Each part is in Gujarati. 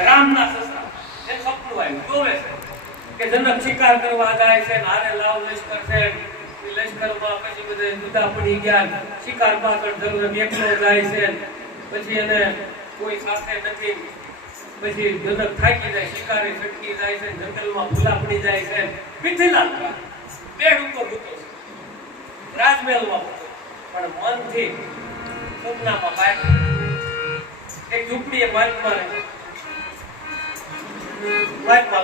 રામના સસરા એ સપનું આવ્યું જોવે છે કે જનક શિકાર કરવા જાય છે ને હારે લાવ લશ્કર છે લશ્કરમાં પછી બધે જુદા પડી ગયા શિકાર પાછળ જરૂર એકલો જાય છે પછી એને કોઈ સાથે નથી પછી જનક થાકી જાય શિકારે છટકી જાય છે જંગલમાં ભૂલા પડી જાય છે મિથિલા બે ઉપર હતો રાજમહેલમાં પણ મનથી સપનામાં બાય એક ઝૂંપડી વાતમાં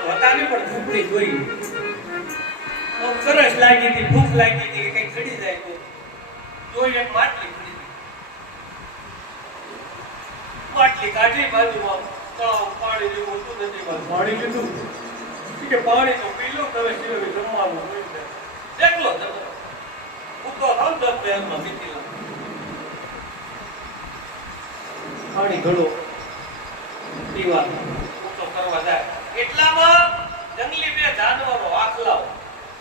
હતા ને પણ ઝૂંપડી જોઈ સરસ લાગી હતી ભૂખ લાગી હતી કે કઈ ચડી જાય તો જોઈ એક માટલી પડી માટલી કાઢી બાજુમાં પાણી જેવું હતું નથી પાણી લીધું કે પાણી તો પી લો તમે જમવાનું એકલો ઉતો હમ દરમાં મીઠી પાણી ઘડો પીવા ઉતો કરવા જાય એટલામાં જંગલી બે જાનવરો આખલાઓ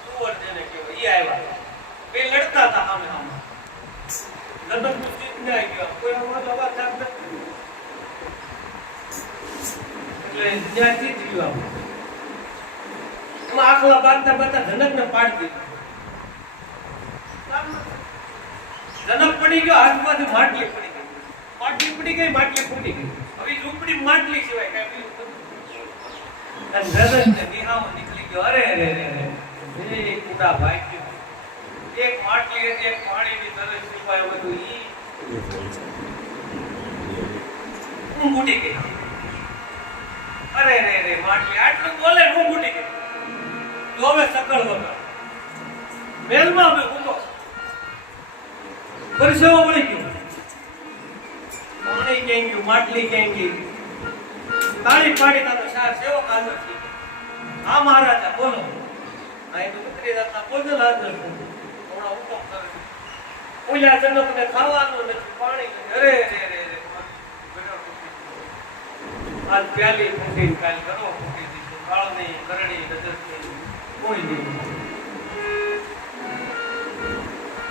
સુવર જેને કહેવાય ઈ આવ્યા બે લડતા હતા સામે સામે જનક નું સ્થિત ના ગયો કોઈ અવાજ આપતા એટલે જ્યાંથી જ ગયો એમાં આખલા બાંધતા બાંધતા જનકને પાડી દીધું જનક પડી ગયો હાથમાંથી માટલી પડી ગઈ માટલી પડી ગઈ માટલી ફૂટી ગઈ હવે ઝૂંપડી માટલી સિવાય કઈ બીજું અને જનકને નિહામો નીકળી ગયો અરે અરે અરે એ કુડા ભાઈ એક માટલી હતી એક પાણીની તરસ સિવાય બધું ઈ ઊંઘ ઉડી ગઈ અરે રે રે માટલી આટલું બોલે ઊંઘ ઉડી ગઈ તો હવે સકળ વગર મેલમાં અમે ઊંઘો પરસેવો વળી ગયો પાણી ક્યાં ગયું માટલી ક્યાં ગઈ તાળી પાડી તો સાર સેવો કાજો છે આ મહારાજા બોલો આ તો ઉતરી જતા બોલ હાજર થોડા હુકમ કરે ઓલા જનકને ખાવાનું નથી પાણી અરે રે રે રે આજ પ્યાલી ફૂટી કાલ કરો ફૂટી દીધું કાળની કરડી નજરથી કોઈ નહીં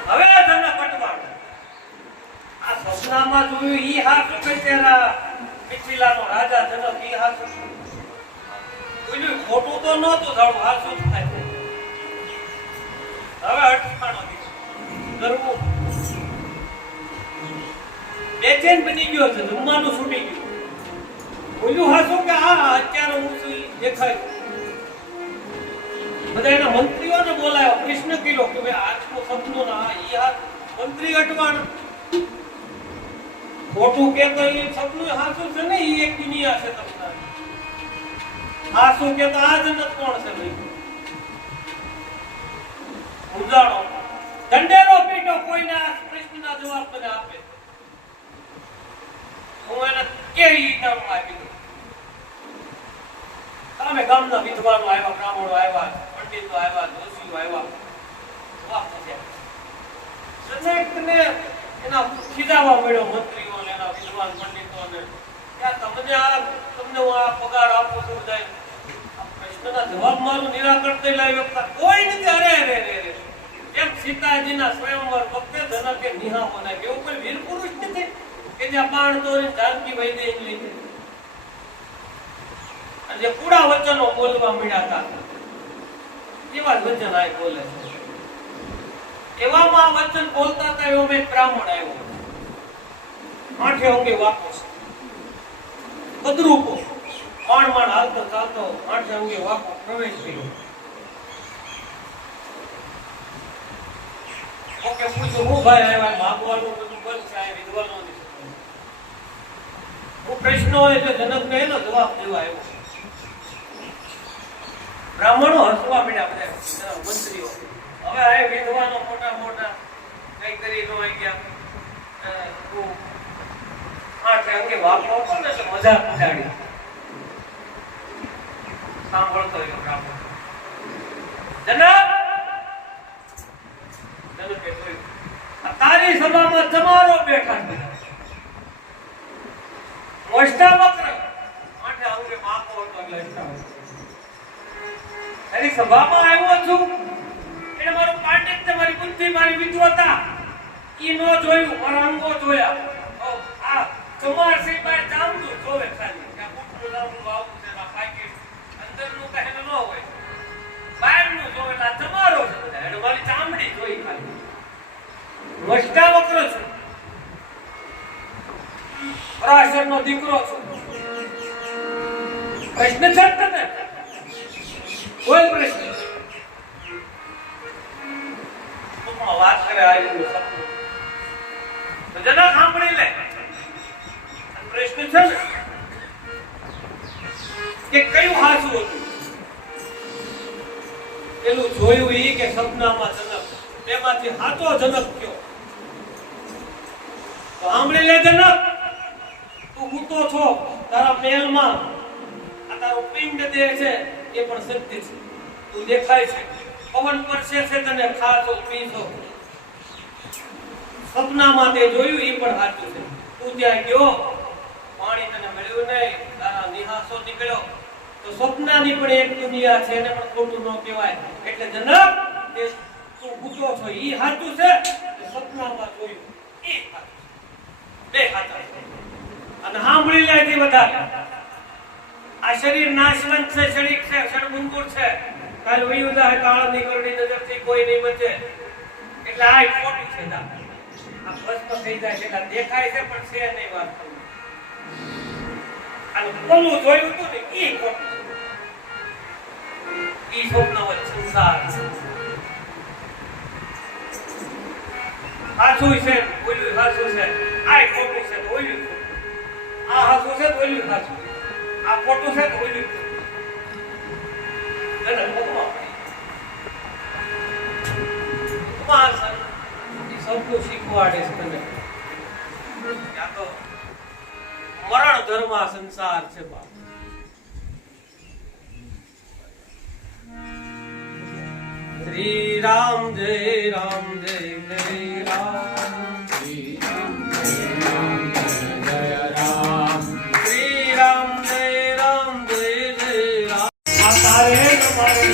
હવે જનક પટવાડ આ સપનામાં જોયું ઈ હાથ કે તેરા મિથિલાનો રાજા જનક ઈ હાથ કોઈનું ખોટું તો નહોતું જાણું હાથ જ થાય હવે અટકાણો કરવું બેચેન બની ગયો છે જમવાનું છૂટી ગયું બોલ્યું હાથું કે આ અત્યારે હું દેખાય બધા એના મંત્રીઓને બોલાયો કૃષ્ણ કીધો કે ભાઈ આજનું સપનું ના ઈ હાથ મંત્રી અટવાણ ખોટું કે તો એ સપનું હાથું છે ને ઈ એક દુનિયા છે તમને હાથું કે તો આ જન્નત કોણ છે ભાઈ ઉજાડો દંડેરો પીટો કોઈને કૃષ્ણના જવાબ મને આપે હું એને કે ઈ નામ આપી દઉં સામે ગામના વિદ્વાનો આવ્યા બ્રાહ્મણો આવ્યા પંડિતો આવ્યા જોશીઓ આવ્યા વાહ જનકને એના ખીજાવા મળ્યો મંત્રીઓ ને એના વિદ્વાન પંડિતોને તમને હું આ પગાર આપું છું જાય પ્રશ્નના જવાબ મારું નિરાકરણ થઈ લાવ્યો કોઈ નથી અરે અરે અરે કેમ સીતાજીના સ્વયંવર વખતે જનકે નિહામો ના કેવું કોઈ વીર પુરુષ નથી કે જ્યાં બાણ દોરી જાનકી વૈદે લીધી અને જે કુડા વચનો બોલવા મળ્યા હતા એવા જ વચન આ બોલે છે એવામાં વચન બોલતા હતા એવો મેં બ્રાહ્મણ આવ્યો આઠે અંગે વાપસ કદરૂપો માણ હાલતો ચાલતો આઠે અંગે વાપો પ્રવેશ કર્યો ઓકે પૂછો હું ભાઈ આવ્યા માગવાનું બધું બંધ છે આ વિદ્વાનો હું પ્રશ્નો હોય તો જનકને એનો જવાબ દેવા આવ્યો બ્રાહ્મણો હસવા મળ્યા બધા મંત્રીઓ હવે આ વિદ્વાનો મોટા મોટા કઈ કરી નો આવી ગયા તું આઠે અંગે વાપરો હતો ને તો મજાક ઉડાડી સાંભળતો રહ્યો બ્રાહ્મણ જનકે જોયું તારી સભામાં તમારો બેઠા છે મોષ્ટા વક્ર આઠે અંગે માપો હતો એટલે તારી સભામાં આવ્યો છું એટલે મારું પાંડિત્ય મારી બુદ્ધિ મારી વિદ્વતા ઈ નો જોયું મારા અંગો જોયા આ કુમાર સિંહ ભાઈ જામતું જોવે ખાલી પ્રશ્ન છે જ તને કોઈ પ્રશ્ન ટૂંકમાં વાત કરે આવ્યું સપનું તો જરા સાંભળી લે પ્રશ્ન છે ને કે કયું હાસું હતું પેલું જોયું ઈ કે સપનામાં જનક તેમાંથી હાચો જનક કયો તો સાંભળી લે જનક તું હૂતો છો તારા મહેલમાં આ તારો પિંડ દેહ છે એ પણ સત્ય છે તું દેખાય છે પવન પરસે છે તને ખાશો પીશો સપનામાં તે જોયું એ પણ સાચું છે તું ત્યાં ગયો પાણી તને મળ્યું નહીં તારા નિહાસો નીકળ્યો તો સપનાની પણ એક દુનિયા છે એને પણ ખોટું ન કહેવાય એટલે જનક તે તું હૂતો છો એ સાચું છે સપનામાં જોયું એ સાચું બે સાચા છે અને સાંભળી લે તે બધા આ શરીર નાશવંત છે શરીર છે ક્ષણભંગુર છે કાલ વયું જાય કાળ નીકળની નજરથી કોઈ નહીં બચે એટલે આ ખોટું છે આ ભસ્મ થઈ જાય છે દેખાય છે પણ છે નહીં વાત અને બોલું જોયું હતું ને એ ખોટું ઈ સ્વપ્નવત સંસાર હાચું છે બોલ્યું હાચું છે આ ખોટું છે બોલ્યું આ હાચું છે બોલ્યું હાચું આ ખોટું છે બોલ્યું એને ભગવાન એ સૌનું શીખવાડે છે તને ત્યાં તો મરણ ધર્મ આ સંસાર છે બાપ શ્રી રામ જય રામ જય જય રામ શ્રી રામ જય રામ જય રામ શ્રી રામ જય રામ જય જય રામ આ તારે તમારે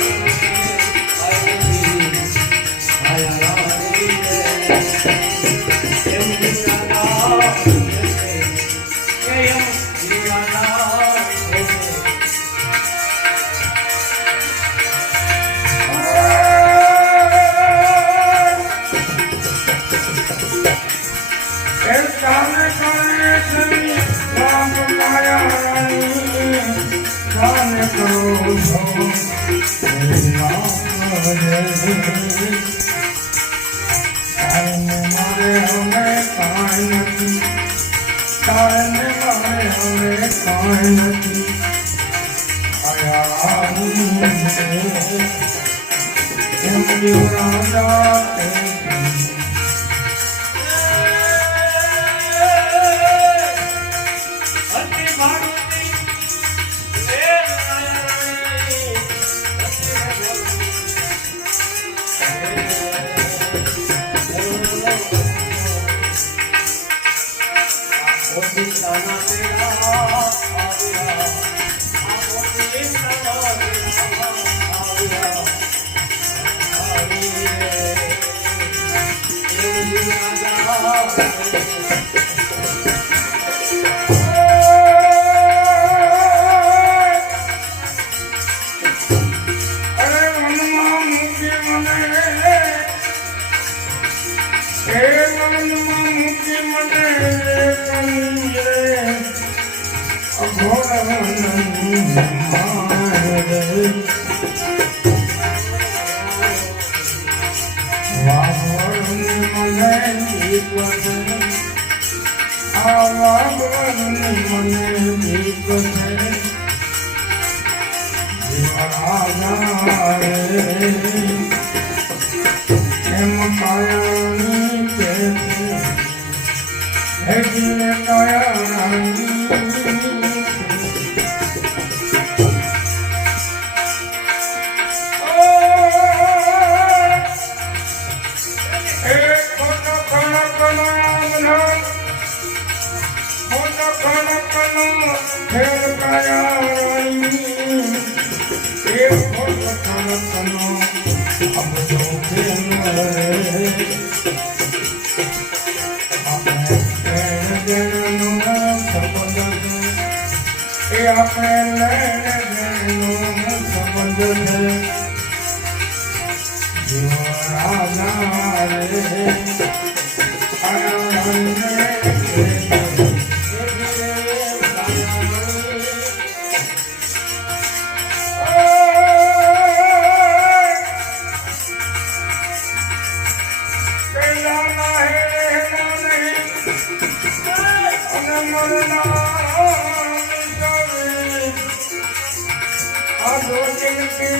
जिनकी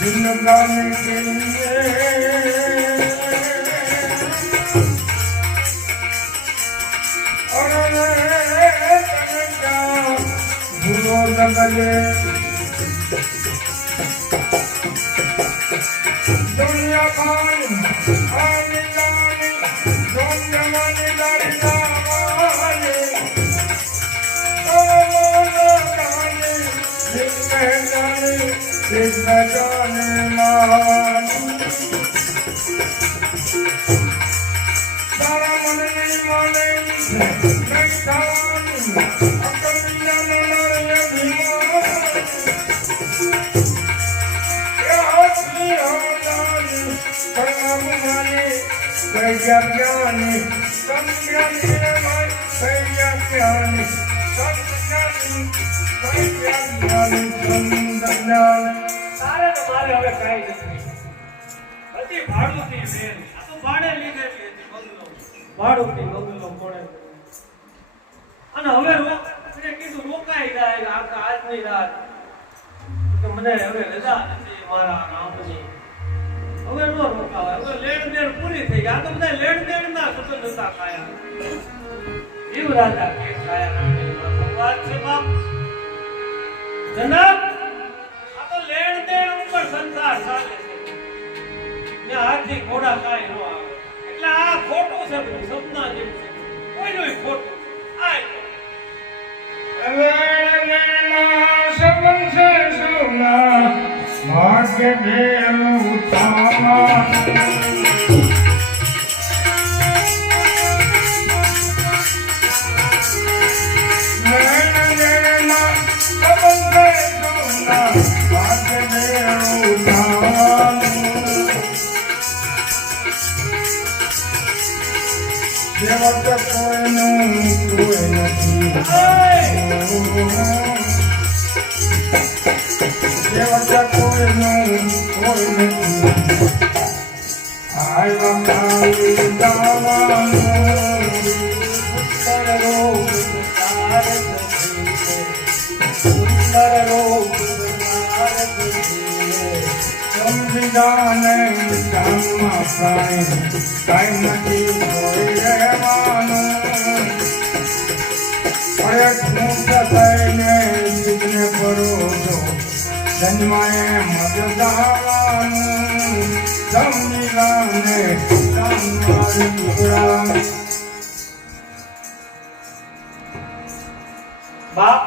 जिंदगानी के लिए और भूलो लगले दुनिया खान आनी जानी दुनिया मानी जानी जानी जाने मान सारा मन नहीं माने नहीं ठान अकल बिना न मरे अभिमान ये हाथी हाथानी परम माने कैया ज्ञानी संज्ञानी माय कैया ज्ञानी संज्ञानी कैया ज्ञानी संज्ञानी તારે તો મારે હવે કાંઈ નથી હજી ભાડુંથી બેન આ તો ભાડે લીધેલી હતી બંગલો ભાડુંથી બંગલો પડે અને હવે મેં કીધું રોકાઈ જાય આજની રાત તો મને હવે રજા નથી મારા નામની હવે નો રોકાવાય હવે લેણ દેણ પૂરી થઈ ગઈ આ તો બધા લેણ દેણ ના સુગંધ નતા ખાયા જીવ રાજા કે ખાયા રાણી વાત છે બાપ જનાબ લેણ દેણ ઉપર સંસાર ચાલે છે ને હાથી ઘોડા કાંઈ ન આવે એટલે આ ખોટું છે બધું સપના જેવું છે કોઈનું ખોટું આ सबन से सोना भाग्य देव तामा देवत कोई नहीं देवत कोई नहीं आय वंदाई दावानु सुंदर रूप संविधान जन्म प्राणी काई नहीं कोई रहमानो ने जितने परोसो जन्माए मजदावानु संविधान जन्म બાપ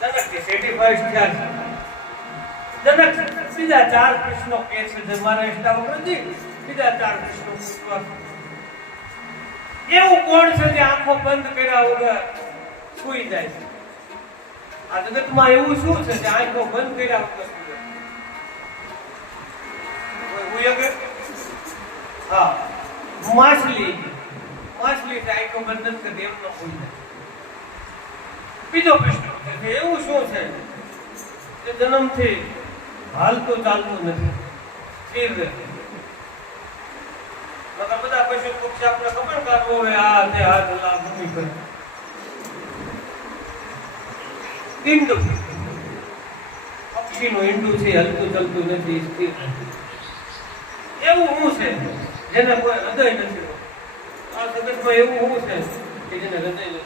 જનક કે સેટિફાઈડ થયા જનક બીજા ચાર પ્રશ્નો કે છે જે મારા ઇષ્ટાવકરજી બીજા ચાર પ્રશ્નો પૂછવા એવું કોણ છે જે આંખો બંધ કર્યા વગર સૂઈ જાય છે આ જગતમાં એવું શું છે જે આંખો બંધ કર્યા વગર સૂઈ શકે હા માછલી માછલી આંખો બંધ ન કરે એમ ન સૂઈ જાય બીજો પ્રશ્ન છે એવું શું છે જે જન્મથી હાલતું ચાલતું નથી સ્થિર રહે મગર બધા પશુ પક્ષી આપણે ખબર કાઢવો હોય આ તે હાથ લા ભૂમિ પર ઈંડું પક્ષીનું ઈંડું છે હલતું ચલતું નથી સ્થિર એવું શું છે જેને કોઈ હૃદય નથી આ જગતમાં એવું શું છે કે જેને હૃદય નથી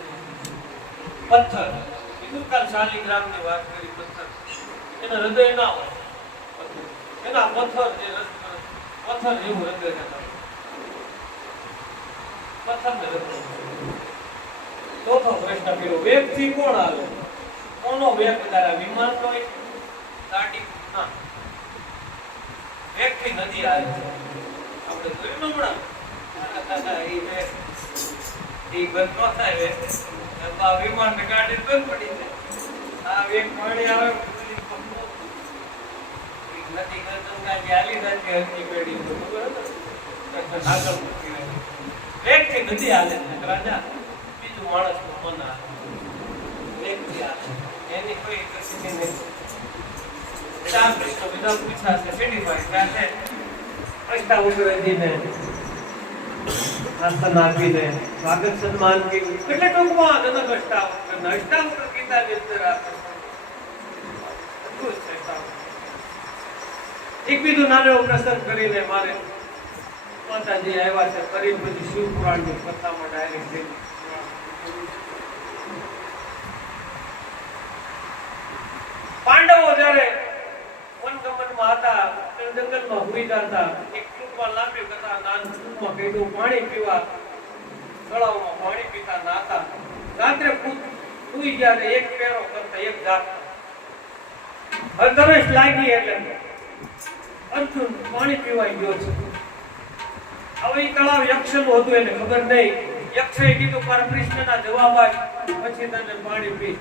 પથ્થર કીધું કાલ શાલિગ્રામની વાત કરી પથ્થર એના હૃદય ના હોય એના પથ્થર જે પથ્થર જેવું હૃદય પથ્થર ને હૃદય ચોથો પ્રશ્ન કર્યો વેગ થી કોણ આવે કોનો વેગ વધારે વિમાન નો ગાડી ના વેગ થી નદી આવે છે આપણે જોયું હમણાં એ બંધ ન થાય વેગ વિમાન ને ગાડી બંધ પડી જાય આ વેગ પાણી આવે નથી ગંગા જાલી નથી હરકી પેડી બરોબર આગળ વેગ થી નદી હાલે છે રાજા બીજું માણસ નું મન હાલે વેગ થી હાલે એની કોઈ કશી નથી ચાર પ્રશ્નો બધા પૂછા છે સેટિફાઈડ છે અષ્ટાવક્રજીને આસન આપીને સ્વાગત સન્માન કર્યું એટલે ટૂંકમાં જનક અષ્ટાવક્ર કીધા ની અંદર આપે એક બીજું નાનો એવો પ્રસંગ કરીને મારે માતાજી આવ્યા છે કરી બધી શિવ પુરાણની કથામાં ડાયરેક્ટ પાંડવો જ્યારે વનગમનમાં હતા જંગલમાં હુઈતા હતા એક ટૂંકમાં લાંબી કથા ટૂંકમાં કહ્યું પાણી પીવા તળાવમાં પાણી પીતા નાતા રાત્રે સુઈ ગયા ને એક પેરો કરતા એક જાત તરસ લાગી એટલે અર્જુન પાણી પીવા ગયો છે હવે એ તળાવ યક્ષનું હતું એને ખબર નહીં યક્ષે કીધું પર કૃષ્ણના જવાબ આપ પછી તને પાણી પી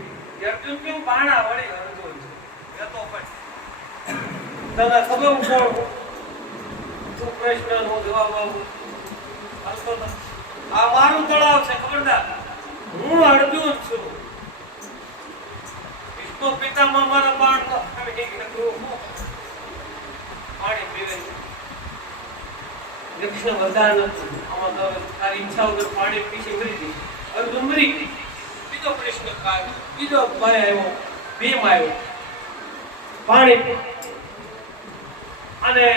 અર્જુન કેવું બાણા વળી અર્જુન છે તો પણ તને ખબર કોણ તું કૃષ્ણ નો જવાબ આપું આ મારું તળાવ છે ખબરદાર હું અર્જુન છું વિષ્ણુ પિતામાં મારા બાળકો પાણી પીવે યક્ષ વરદાન આમાં તારી ઈચ્છા વગર પાણી પીછી મરી ગઈ અર્જુન મરી ગઈ બીજો કૃષ્ણ કાળ બીજો ભાઈ આવ્યો ભીમ આવ્યો પાણી અને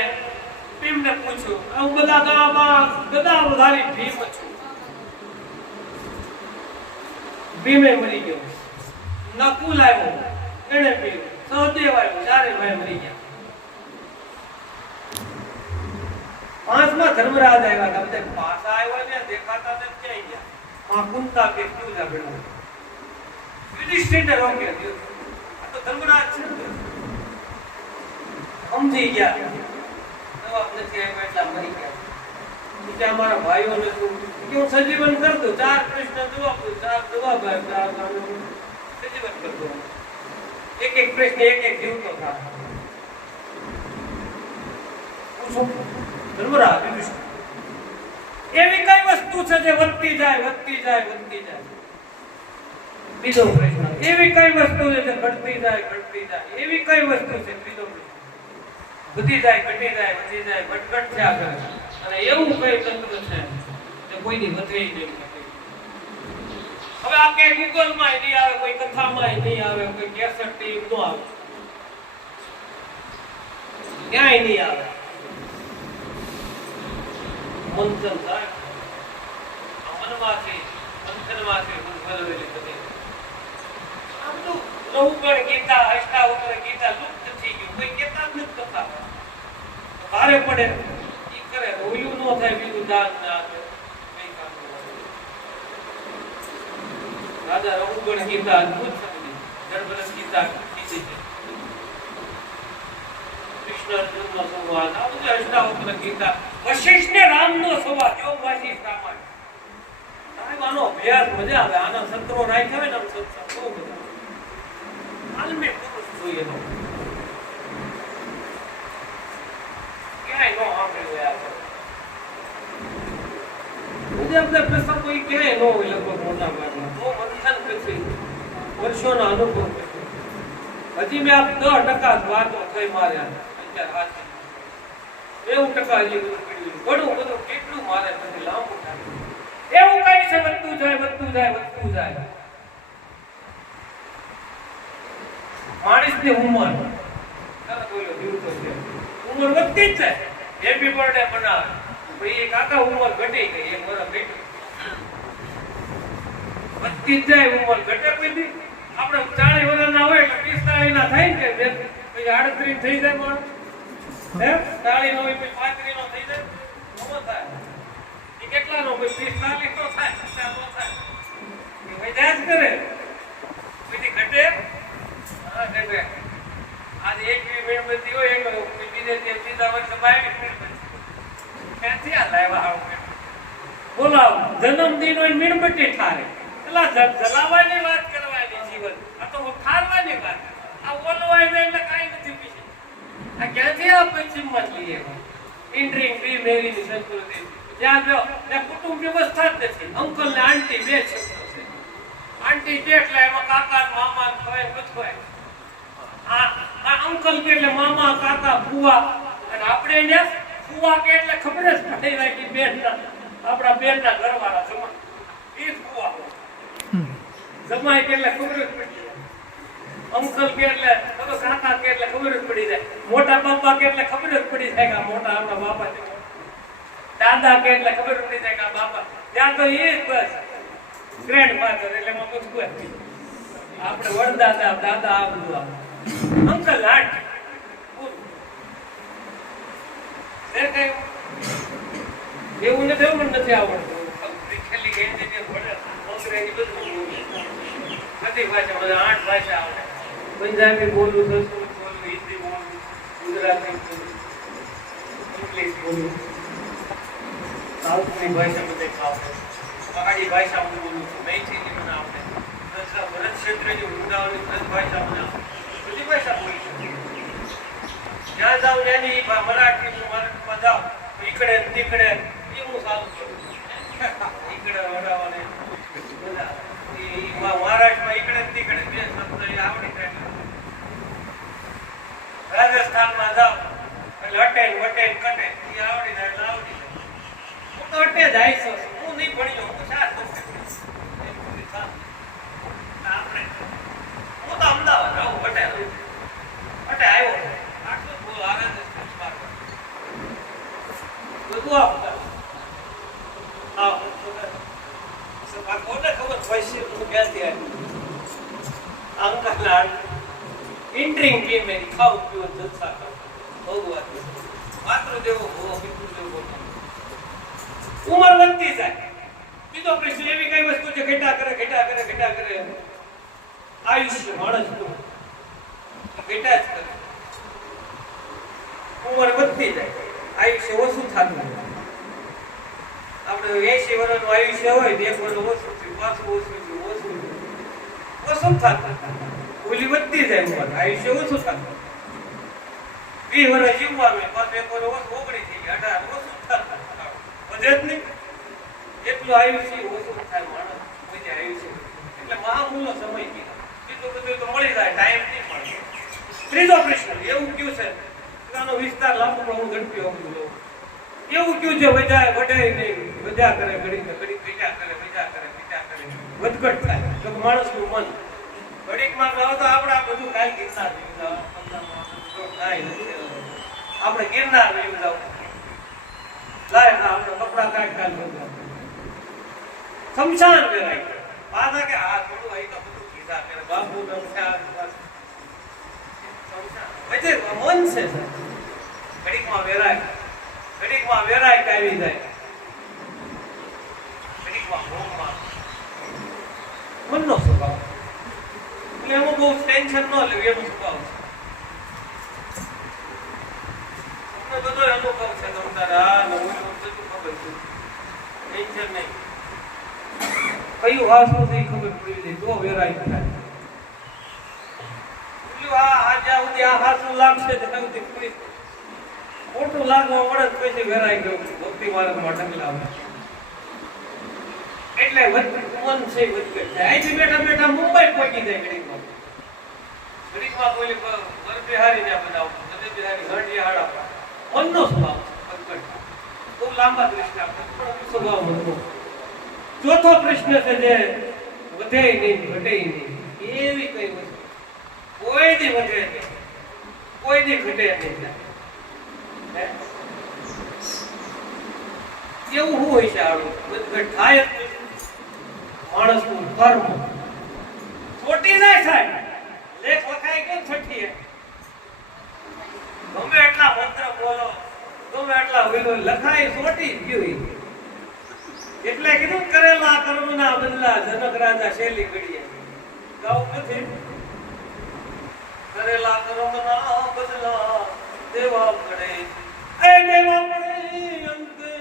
ભીમને પૂછ્યું હું બધા ગામમાં ગદા વધારી ભીમ છું ભીમે મરી ગયો નકુલ આવ્યો એને પીવું સહદેવ આવ્યો ચારે ભાઈ મરી ગયા પાંચમા ધર્મરાજ આવ્યા હતા બધા પાછા આવ્યા ને દેખાતા ને ક્યાં ગયા કુંતા કે ક્યું લાગણું યુધિષ્ઠિરને રોક્યો આ તો ધર્મરાજ છે સમજી ગયા જવાબ નથી આવ્યો એટલા મરી ગયા કે અમારા ભાઈઓને શું કે હું સજીવન કરતો ચાર પ્રશ્ન જવાબ ચાર જવાબ આપ્યા સજીવન કરતો એક એક પ્રશ્ન એક એક જીવતો થાય ધર્મરાજ એવી કઈ વસ્તુ છે જે વધતી જાય વધતી જાય વધતી જાય બીજો પ્રશ્ન એવી કઈ વસ્તુ છે જે ઘટતી જાય ઘટતી જાય એવી કઈ વસ્તુ છે બીજો પ્રશ્ન વધી જાય ઘટી જાય વધી જાય ઘટઘટ થયા કરે અને એવું કઈ તંત્ર છે જે કોઈની વધે નહીં હવે આ કે ગૂગલ માં નહીં આવે કોઈ કથામાં નહીં આવે કોઈ કેસેટ ટીવી નો આવે ક્યાંય નહીં આવે મંથન થાય મનમાંથી મંથનમાંથી ઉદ્ભવેલી બધી આ બધું નવગણ ગીતા અષ્ટાવક્ર ગીતા લુપ્ત થઈ ગયું કોઈ કહેતા જ નથી કથા ભારે પડે ઈ કરે ઓલું નો થાય બીજું દાન ના આપે કઈ કામ રાજા નવગણ ગીતા અદ્ભુત સમજી જળબરસ ગીતા કીધી છે કૃષ્ણ અર્જુનનો સંવાદ આ બધું અષ્ટાવક્ર ગીતા વશિષ્ઠ ને રામનો સંવાદ યોગ વાસિષ્ઠ રામાયણ આનો અભ્યાસ મજા આવે આના સત્રો રાખ્યા હોય ને સત્સંગ બહુ મજા આલમી પુરુષ જોઈએ તો ક્યાંય નો સાંભળ્યું યાર બીજા બધા પ્રસંગ કોઈ ક્યાંય ન હોય લગભગ મોટા ભાગમાં બહુ મંથન પછી વર્ષોના અનુભવ પછી હજી મેં આપ 10% વાતો થઈ માર્યા અત્યારે હાથ 90% હજી બધું બધું કેટલું મારે પછી લાંબુ થાય એવું કઈ છે વધતું જાય વધતું જાય વધતું જાય માણસની ઉંમર ઉંમર વધતી જ જાય હેપી બર્થડે બનાવે ભાઈ કાકા ઉંમર ઘટી ગઈ એક વર્ષ ઘટી વધતી જ જાય ઉંમર ઘટે પછી આપણે 40 વર્ષના હોય એટલે 45 ના થાય ને કે પછી 38 થઈ જાય માણસ હે 40 નો હોય પછી 35 નો થઈ જાય નવો થાય એ કેટલા નો પછી 45 નો થાય 50 નો થાય એ વૈધા જ કરે પછી ઘટે હા ઘટે આજે એક મીણબત્તી હોય એક બીજે તે સીધા વર્ષ 22 મીણબત્તી ક્યાંથી આ લાવ્યા આવું બોલાવ જન્મદિન હોય મીણબત્તી ઠારે એટલા જલાવાની વાત કરવાની જીવન આ તો ઠારવાની વાત આ ઓલવાય ને એટલે કાઈ નથી પીછી આ ક્યાંથી આ પશ્ચિમમાં લઈએ ઇન્ડ્રિંગ પ્રી મેરીની સંસ્કૃતિ ત્યાં જો ત્યાં કુટુંબ વ્યવસ્થા જ નથી અંકલ ને આંટી બે શબ્દો છે આંટી કે એટલે એમાં કાકા મામા ભાઈ બધું આ અંકલ કે એટલે મામા કાકા ફુવા અને આપણે ને ફુવા કે એટલે ખબર જ પડી જાય કે બેનના આપણા બેનના ઘરવાળા જમા એ ફુવા જમાય કે એટલે ખબર જ પડી અંકલ કે એટલે તમે કાકા કે એટલે ખબર જ પડી જાય, મોટા બાપા કે એટલે ખબર જ પડી જાય કે આ મોટા આપણા બાપા છે, દાદા કે એટલે ખબર પડી જાય કે આ બાપા, ત્યાં તો એ જ બસ ગ્રેન્ડ ફાધર એટલે એમાં પૂછવું આપણે વડદાદા દાદા આ બધું અંકલ આંટી એવું ને એવું મને નથી આવડતું, ખેલી ગઈ અંગ્રેજી બધું બધી ભાષા બધા 8 ભાષા આવડે, પંજાબી બોલું, સંસ્કૃત બોલું, હિન્દી બોલું, ગુજરાતી બોલું, ઇંગ્લિશ બોલું, સાઉથની ભાષા બધે આવડે, પહાડી ભાષા હું બોલું છું, મૈથીલી મને આવડે, ભરત ક્ષેત્રની વૃંદાવનની ભરત ભાષા મને આવડે, બધી ભાષા બોલી છું. જ્યાં જાઉં ત્યાંની મરાઠીમાં જાઉં ઈકડે તીકડે એ હું ચાલુ કરું, ઈકડે વડાવાને બધા મહારાષ્ટ્રમાં ઈકડે તીકડે બે શબ્દ એ આવડી જાય. રાજસ્થાનમાં જાઉં એટલે અટેન વટેન કટે એ આવડી જાય એટલે આવડી જાય. હું તો અટે જ આવીશ, હું નહીં ભણ્યો, હું સાત આપણે હું તો અમદાવાદ રહું, પટેલ અટે આવ્યો આટલું બોલ આવે બધું કોને ખબર પૈસે ક્યાંથી આવી અંકલ ઇન્ટ્રિંગ કે મેરી ખાવ પીવો જલસા કરો બહુ વાત માતૃદેવો ભવો પિતૃદેવો ભવો. ઉંમર વધતી જાય, બીજો પ્રશ્ન એવી કઈ વસ્તુ જે ઘટા કરે આયુષ્ય માણસનું ઘટા જ કરે, ઉંમર વધતી જાય આયુષ્ય ઓછું થતું. આપણે 80 વર્ષનું આયુષ્ય હોય તો 1 વર્ષ ઓછું થયું, પાછું ઓછું થતું, ઓલી વધતી જાય ઉંમર, આયુષ્ય ઓછું થતું. 20 વર્ષ જીવવાનું પાછું 1 વર્ષ ઓગળી થઈ ગયા, 18 ઓછું થતું, વધે જ નહીં. એટલું આયુષ્ય ઓછું થાય માણસ વધે આયુષ્ય, એટલે મહામૂલ્ય સમય કીધો. બીજું બધું તો મળી જાય, ટાઈમ નહીં મળે. ત્રીજો પ્રશ્ન એવું કયું છે, આનો વિસ્તાર લાંબો પણ હું ઝડપી હોઉં છું. એવું કયું છે વજાય વઢાય નહીં, વજા કરે ઘડી બીજા કરે વધઘટ થાય તો માણસનું મન ઘડીકમાં તો આપણે બધું કાલ ગિરનાર આપણે ગિરનાર લઈ જાવ લાય આપણે કપડા કાઢ શમશાન વેરાય પાછા કે આ થોડું અહીં તો બધું કીધા કરે બાપુ શમશાન વચ્ચે મન છે સર, ઘડીકમાં વેરાય કાવી જાય, ઘડીકમાં ભોગમાં મનનો સ્વભાવ, એટલે એમાં બહુ ટેન્શન ન લેવું એનો સ્વભાવ છે. બધો અનુભવ છે તમારા નવું ખબર છે, ટેન્શન નહીં. કયું હાસું છે ખબર પડી જાય તો વેરાય થાય. જ્યાં સુધી આ હાસું લાગશે ત્યાં સુધી પૂરી ખોટું લાગવા મળે પછી વેરાઈ ગયું ભક્તિ માર્ગમાં ઢગલા. એટલે મન છે વધઘટ થાય. અહીંથી બેઠા મુંબઈ પહોંચી જાય ઘડીકમાં બોલી બિહારી ને બધા બિહારી હળિયા મનનો સ્વભાવ વધઘટ બહુ લાંબા દ્રષ્ટિ સ્વભાવ મનનો. ચોથો પ્રશ્ન છે જે વધે નહીં ઘટે નહીં, એવી કઈ વસ્તુ કોઈ દી વધે નહીં, કોઈ દી ઘટે નહીં. એવું હોય છે આવું વધઘટ થાય માણસનું કર્મ ખોટી ના થાય. લેખ લખાય કેમ છઠ્ઠીએ ગમે એટલા મંત્ર બોલો, ગમે એટલા હોય લખાય ખોટી જ ગયું. એટલે કીધું કરેલા કર્મના બદલા જનક રાજા શૈલી ઘડીએ ગાવું નથી. કરેલા કર્મના બદલા દેવા પડે, એ દેવા પડે અંતે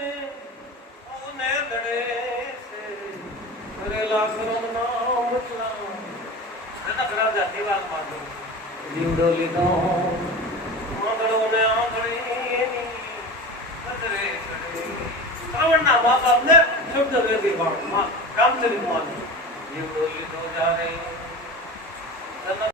ઓને લડે છે. કરેલા કર્મના બદલા જનક રાજા દિવાલમાં જીવડો લીધો આંધળો ને આંધળી નજરે ચડે. શ્રવણના મા બાપ ને શબ્દ વેદી રામચરિત માન જીવડો લીધો જ્યારે